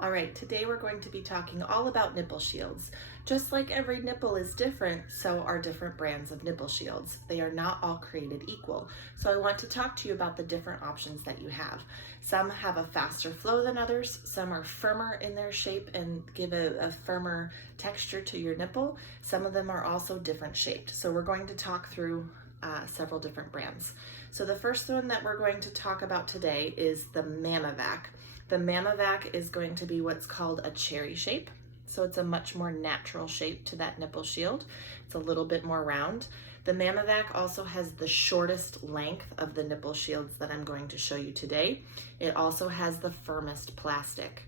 All right, today we're going to be talking all about nipple shields. Just like every nipple is different, so are different brands of nipple shields. They are not all created equal. So I want to talk to you about the different options that you have. Some have a faster flow than others. Some are firmer in their shape and give a firmer texture to your nipple. Some of them are also different shaped. So we're going to talk through several different brands. So the first one that we're going to talk about today is the MamaVac. The MamaVac is going to be what's called a cherry shape. So it's a much more natural shape to that nipple shield. It's a little bit more round. The MamaVac also has the shortest length of the nipple shields that I'm going to show you today. It also has the firmest plastic.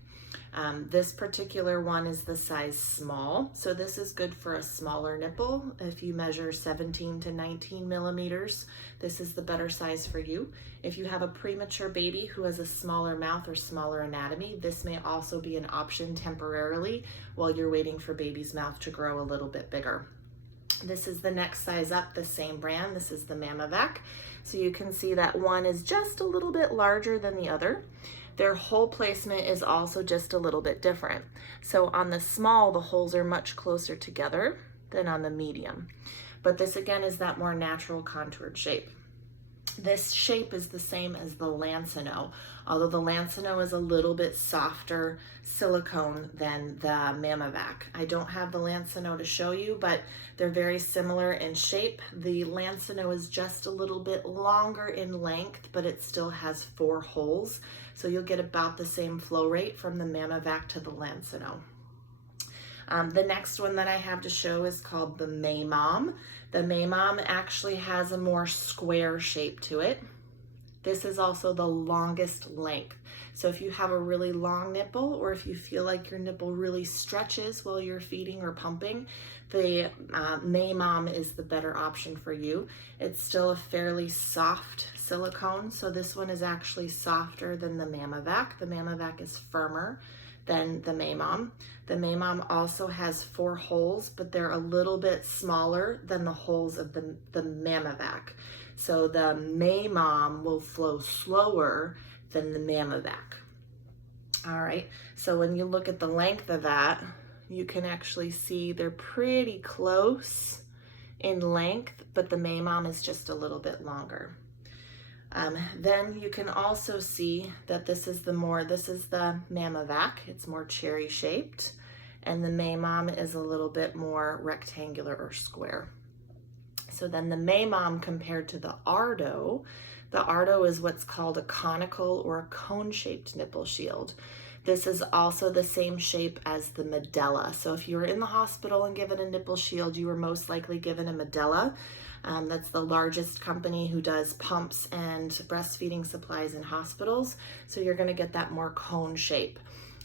This particular one is the size small, so this is good for a smaller nipple. If you measure 17 to 19 millimeters, this is the better size for you. If you have a premature baby who has a smaller mouth or smaller anatomy, this may also be an option temporarily while you're waiting for baby's mouth to grow a little bit bigger. This is the next size up, the same brand. This is the MamaVac. So you can see that one is just a little bit larger than the other. Their hole placement is also just a little bit different. So on the small, the holes are much closer together than on the medium. But this again is that more natural contoured shape. This shape is the same as the Lancino, although the Lancino is a little bit softer silicone than the MamaVac. I don't have the Lancino to show you, but they're very similar in shape. The Lancino is just a little bit longer in length, but it still has 4 holes. So you'll get about the same flow rate from the MamaVac to the Lancino. The next one that I have to show is called the Maymom. The Maymom actually has a more square shape to it. This is also the longest length. So if you have a really long nipple, or if you feel like your nipple really stretches while you're feeding or pumping, the Maymom is the better option for you. It's still a fairly soft silicone, so this one is actually softer than the MamaVac. The MamaVac is firmer than the Maymom. The Maymom also has 4 holes, but they're a little bit smaller than the holes of the MamaVac. So the Maymom will flow slower than the MamaVac. All right, so when you look at the length of that, you can actually see they're pretty close in length, but the Maymom is just a little bit longer. Then you can also see that this is the MamaVac. It's more cherry shaped, and the Maymom is a little bit more rectangular or square. So then the Maymom compared to the Ardo is what's called a conical or a cone-shaped nipple shield. This is also the same shape as the Medela. So if you were in the hospital and given a nipple shield, you were most likely given a Medela. That's the largest company who does pumps and breastfeeding supplies in hospitals. So you're going to get that more cone shape.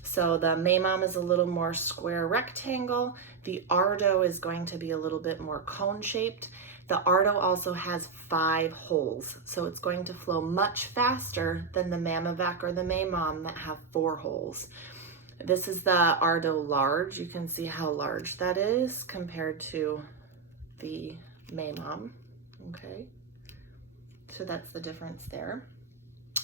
So the Maymom is a little more square rectangle. The Ardo is going to be a little bit more cone shaped. The Ardo also has 5 holes, so it's going to flow much faster than the MamaVac or the Maymom that have 4 holes. This is the Ardo large. You can see how large that is compared to the Maymom. Okay, so that's the difference there.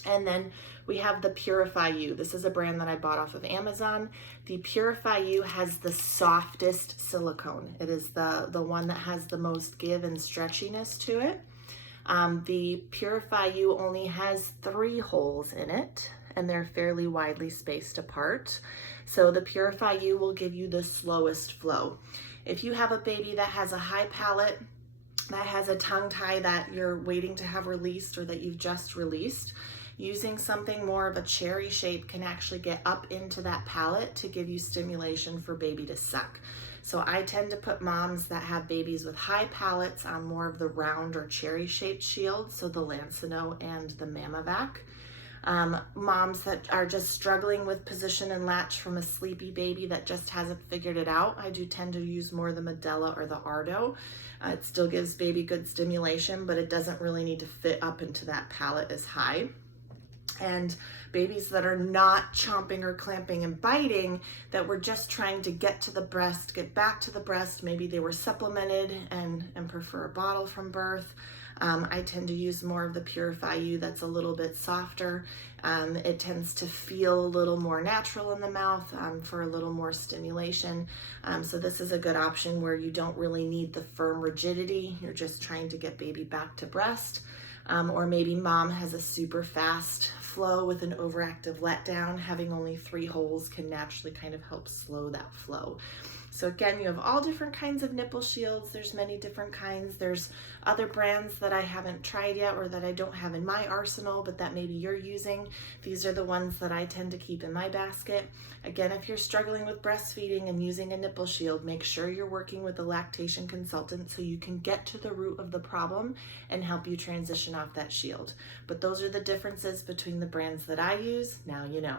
And then we have the Purify U. This is a brand that I bought off of Amazon. The Purify U has the softest silicone. It is the one that has the most give and stretchiness to it. The Purify U only has 3 holes in it, and they're fairly widely spaced apart. So the Purify U will give you the slowest flow. If you have a baby that has a high palate, that has a tongue tie that you're waiting to have released or that you've just released, using something more of a cherry shape can actually get up into that palate to give you stimulation for baby to suck. So I tend to put moms that have babies with high palates on more of the round or cherry shaped shields, so the Lancino and the MamaVac. Moms that are just struggling with position and latch from a sleepy baby that just hasn't figured it out, I do tend to use more the Medela or the Ardo. It still gives baby good stimulation, but it doesn't really need to fit up into that palate as high. And babies that are not chomping or clamping and biting, that were just trying to get to the breast, get back to the breast, maybe they were supplemented and prefer a bottle from birth, I tend to use more of the Purify You that's a little bit softer. It tends to feel a little more natural in the mouth for a little more stimulation. So this is a good option where you don't really need the firm rigidity. You're just trying to get baby back to breast. Or maybe mom has a super fast flow with an overactive letdown. Having only 3 holes can naturally kind of help slow that flow. So again, you have all different kinds of nipple shields. There's many different kinds. There's other brands that I haven't tried yet or that I don't have in my arsenal, but that maybe you're using. These are the ones that I tend to keep in my basket. Again, if you're struggling with breastfeeding and using a nipple shield, make sure you're working with a lactation consultant so you can get to the root of the problem and help you transition off that shield. But those are the differences between the brands that I use. Now you know.